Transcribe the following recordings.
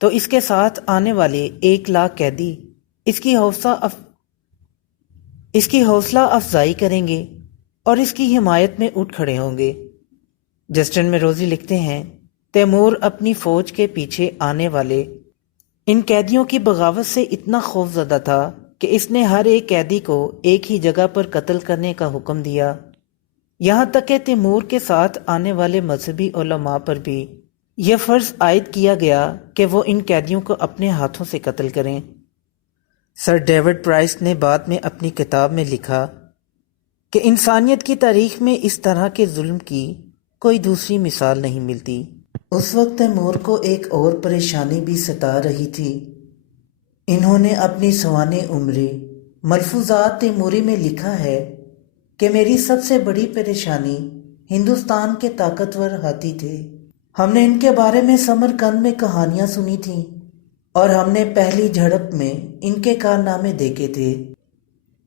تو اس کے ساتھ آنے والے 1,00,000 قیدی اس کی حوصلہ افزائی کریں گے اور اس کی حمایت میں اٹھ کھڑے ہوں گے۔ جسٹن میروزی لکھتے ہیں، تیمور اپنی فوج کے پیچھے آنے والے ان قیدیوں کی بغاوت سے اتنا خوف زدہ تھا کہ اس نے ہر ایک قیدی کو ایک ہی جگہ پر قتل کرنے کا حکم دیا، یہاں تک کہ تیمور کے ساتھ آنے والے مذہبی علماء پر بھی یہ فرض عائد کیا گیا کہ وہ ان قیدیوں کو اپنے ہاتھوں سے قتل کریں۔ سر ڈیوڈ پرائس نے بعد میں اپنی کتاب میں لکھا کہ انسانیت کی تاریخ میں اس طرح کے ظلم کی کوئی دوسری مثال نہیں ملتی۔ اس وقت تیمور کو ایک اور پریشانی بھی ستا رہی تھی۔ انہوں نے اپنی سوانح عمری ملفوظات تیموری میں لکھا ہے کہ میری سب سے بڑی پریشانی ہندوستان کے طاقتور ہاتھی تھے۔ ہم نے ان کے بارے میں سمرقند میں کہانیاں سنی تھیں اور ہم نے پہلی جھڑپ میں ان کے کارنامے دیکھے تھے۔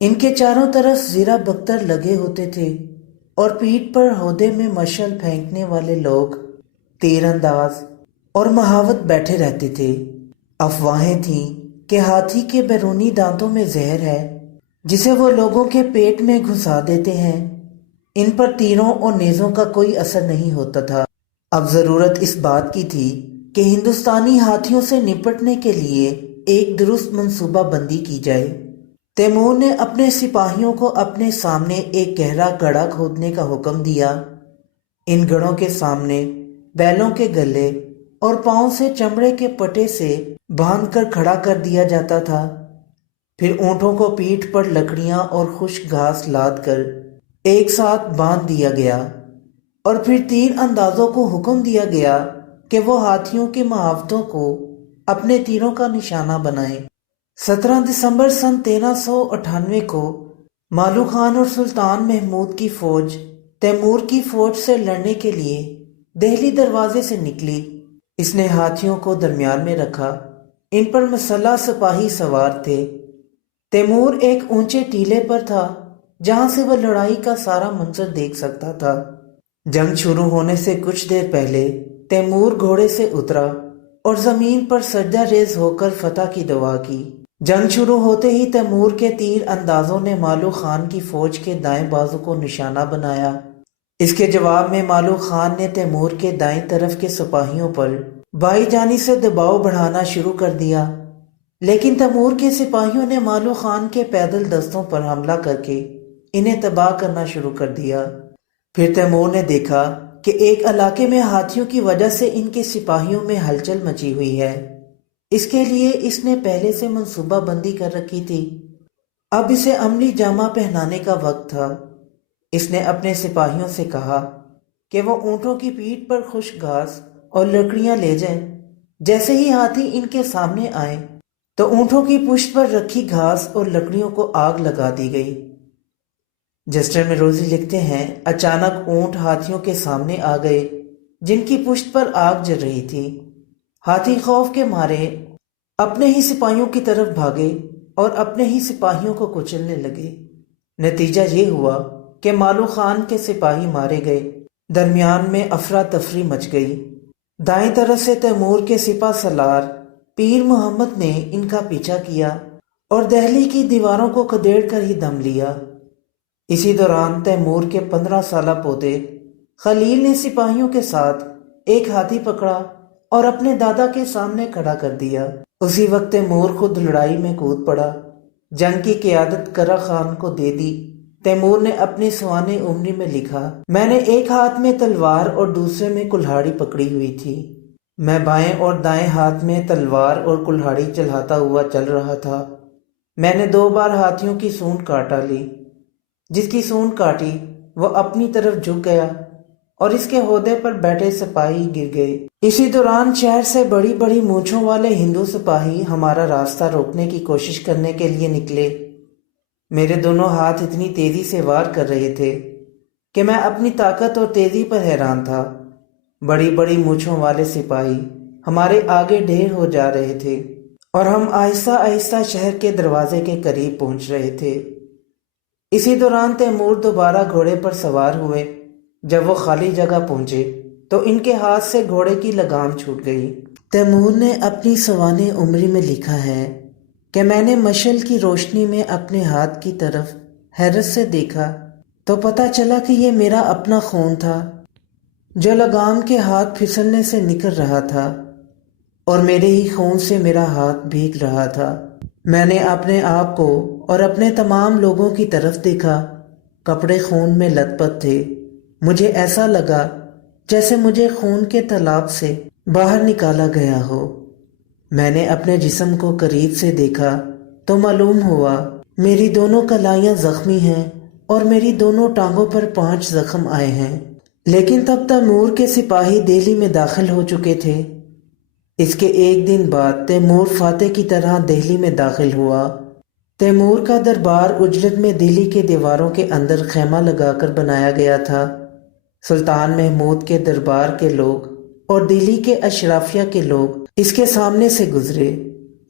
ان کے چاروں طرف زیرہ بختر لگے ہوتے تھے اور پیٹھ پر ہودے میں مشعل پھینکنے والے لوگ، تیر انداز اور مہاوت بیٹھے رہتے تھے۔ افواہیں تھیں کہ ہاتھی کے بیرونی دانتوں میں زہر ہے جسے وہ لوگوں کے پیٹ میں گھسا دیتے ہیں۔ ان پر تیروں اور نیزوں کا کوئی اثر نہیں ہوتا تھا۔ اب ضرورت اس بات کی تھی کہ ہندوستانی ہاتھیوں سے نپٹنے کے لیے ایک درست منصوبہ بندی کی جائے۔ تیمور نے اپنے سپاہیوں کو اپنے سامنے ایک گہرا گڑھا کھودنے کا حکم دیا۔ ان گڑھوں کے سامنے بیلوں کے گلے اور پاؤں سے چمڑے کے پٹے سے باندھ کر کھڑا کر دیا جاتا تھا۔ پھر اونٹوں کو پیٹھ پر لکڑیاں اور خشک گھاس لاد کر ایک ساتھ باندھ دیا گیا اور پھر تیر اندازوں کو حکم دیا گیا کہ وہ ہاتھیوں کے محاوتوں کو اپنے تیروں کا نشانہ بنائیں۔ 17 دسمبر سن 1398 کو مالو خان اور سلطان محمود کی فوج تیمور کی فوج سے لڑنے کے لیے دہلی دروازے سے نکلی۔ اس نے ہاتھیوں کو درمیان میں رکھا، ان پر مسلح سپاہی سوار تھے۔ تیمور ایک اونچے ٹیلے پر تھا جہاں سے وہ لڑائی کا سارا منظر دیکھ سکتا تھا۔ جنگ شروع ہونے سے کچھ دیر پہلے تیمور گھوڑے سے اترا اور زمین پر سجدہ ریز ہو کر فتح کی دعا کی۔ جنگ شروع ہوتے ہی تیمور کے تیر اندازوں نے مالو خان کی فوج کے دائیں بازو کو نشانہ بنایا۔ اس کے جواب میں مالو خان نے تیمور کے دائیں طرف کے سپاہیوں پر بائیں جانب سے دباؤ بڑھانا شروع کر دیا، لیکن تیمور کے سپاہیوں نے مالو خان کے پیدل دستوں پر حملہ کر کے انہیں تباہ کرنا شروع کر دیا۔ پھر تیمور نے دیکھا کہ ایک علاقے میں ہاتھیوں کی وجہ سے ان کے سپاہیوں میں ہلچل مچی ہوئی ہے۔ اس کے لیے اس نے پہلے سے منصوبہ بندی کر رکھی تھی، اب اسے عملی جامہ پہنانے کا وقت تھا۔ اس نے اپنے سپاہیوں سے کہا کہ وہ اونٹوں کی پیٹھ پر خشک گھاس اور لکڑیاں لے جائیں۔ جیسے ہی ہاتھی ان کے سامنے آئے تو اونٹوں کی پشت پر رکھی گھاس اور لکڑیوں کو آگ لگا دی گئی۔ جسٹن میروزی لکھتے ہیں، اچانک اونٹ ہاتھیوں کے سامنے آ گئے جن کی پشت پر آگ جل رہی تھی۔ ہاتھی خوف کے مارے اپنے ہی سپاہیوں کی طرف بھاگے اور اپنے ہی سپاہیوں کو کچلنے لگے۔ نتیجہ یہ ہوا کہ مالو خان کے سپاہی مارے گئے، درمیان میں افراتفری مچ گئی۔ دائیں طرف سے تیمور کے سپہ سالار پیر محمد نے ان کا پیچھا کیا اور دہلی کی دیواروں کو کھدیڑ کر ہی دم لیا۔ اسی دوران تیمور کے 15 سالہ پوتے خلیل نے سپاہیوں کے ساتھ ایک ہاتھی پکڑا اور اپنے دادا کے سامنے کھڑا کر دیا۔ اسی وقت تیمور خود لڑائی میں کود پڑا۔ جنگ کی قیادت کرا خان کو دے دی۔ تیمور نے اپنی سوانح عمری میں لکھا، میں نے ایک ہاتھ میں تلوار اور دوسرے میں کلہاڑی پکڑی ہوئی تھی۔ میں بائیں اور دائیں ہاتھ میں تلوار اور کلہاڑی چلاتا ہوا چل رہا تھا۔ میں نے 2 بار ہاتھیوں کی سونڈ کاٹ لی۔ جس کی سونڈ کاٹی وہ اپنی طرف جھک گیا اور اس کے ہودے پر بیٹھے سپاہی گر گئے۔ اسی دوران شہر سے بڑی بڑی مونچھوں والے ہندو سپاہی ہمارا راستہ روکنے کی کوشش کرنے کے لیے نکلے۔ میرے دونوں ہاتھ اتنی تیزی سے وار کر رہے تھے کہ میں اپنی طاقت اور تیزی پر حیران تھا۔ بڑی بڑی مونچھوں والے سپاہی ہمارے آگے ڈھیر ہو جا رہے تھے اور ہم آہستہ آہستہ شہر کے دروازے کے قریب پہنچ رہے تھے۔ اسی دوران تیمور دوبارہ گھوڑے پر سوار ہوئے۔ جب وہ خالی جگہ پہنچے تو ان کے ہاتھ سے گھوڑے کی لگام چھوٹ گئی۔ تیمور نے اپنی سوانح عمری میں لکھا ہے کہ میں نے مشعل کی روشنی میں اپنے ہاتھ کی طرف حیرت سے دیکھا تو پتہ چلا کہ یہ میرا اپنا خون تھا جو لگام کے ہاتھ پھسلنے سے نکل رہا تھا اور میرے ہی خون سے میرا ہاتھ بھیگ رہا تھا۔ میں نے اپنے آپ کو اور اپنے تمام لوگوں کی طرف دیکھا، کپڑے خون میں لت پت تھے۔ مجھے ایسا لگا جیسے مجھے خون کے تالاب سے باہر نکالا گیا ہو۔ میں نے اپنے جسم کو قریب سے دیکھا تو معلوم ہوا میری دونوں کلائیاں زخمی ہیں اور میری دونوں ٹانگوں پر 5 زخم آئے ہیں۔ لیکن تب تیمور کے سپاہی دہلی میں داخل ہو چکے تھے۔ اس کے ایک دن بعد تیمور فاتح کی طرح دہلی میں داخل ہوا۔ تیمور کا دربار اجلت میں دہلی کے دیواروں کے اندر خیمہ لگا کر بنایا گیا تھا۔ سلطان محمود کے دربار کے لوگ اور دہلی کے اشرافیہ کے لوگ اس کے سامنے سے گزرے۔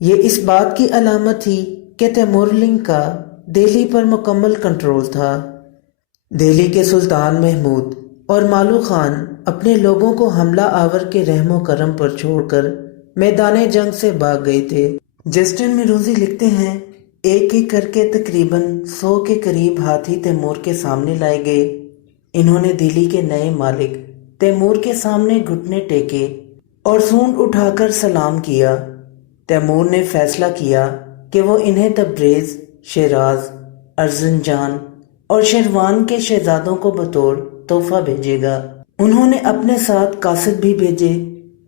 یہ اس بات کی علامت تھی کہ تیمورلنگ کا دہلی پر مکمل کنٹرول تھا۔ دہلی کے سلطان محمود اور مالو خان اپنے لوگوں کو حملہ آور کے رحم و کرم پر چھوڑ کر میدان جنگ سے بھاگ گئے تھے۔ جسٹن میروزی لکھتے ہیں ایک ایک کر کے تقریباً 100 کے قریب ہاتھی تیمور کے سامنے لائے گئے۔ انہوں نے دہلی کے نئے مالک تیمور کے سامنے گھٹنے ٹیکے اور سونڈ اٹھا کر سلام کیا۔ تیمور نے فیصلہ کیا کہ وہ انہیں تبریز، شیراز، ارزنجان اور شیروان کے شہزادوں کو بطور تحفہ بھیجے گا۔ انہوں نے اپنے ساتھ قاصد بھی بھیجے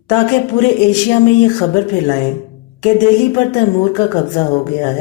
تاکہ پورے ایشیا میں یہ خبر پھیلائیں کہ دہلی پر تیمور کا قبضہ ہو گیا ہے۔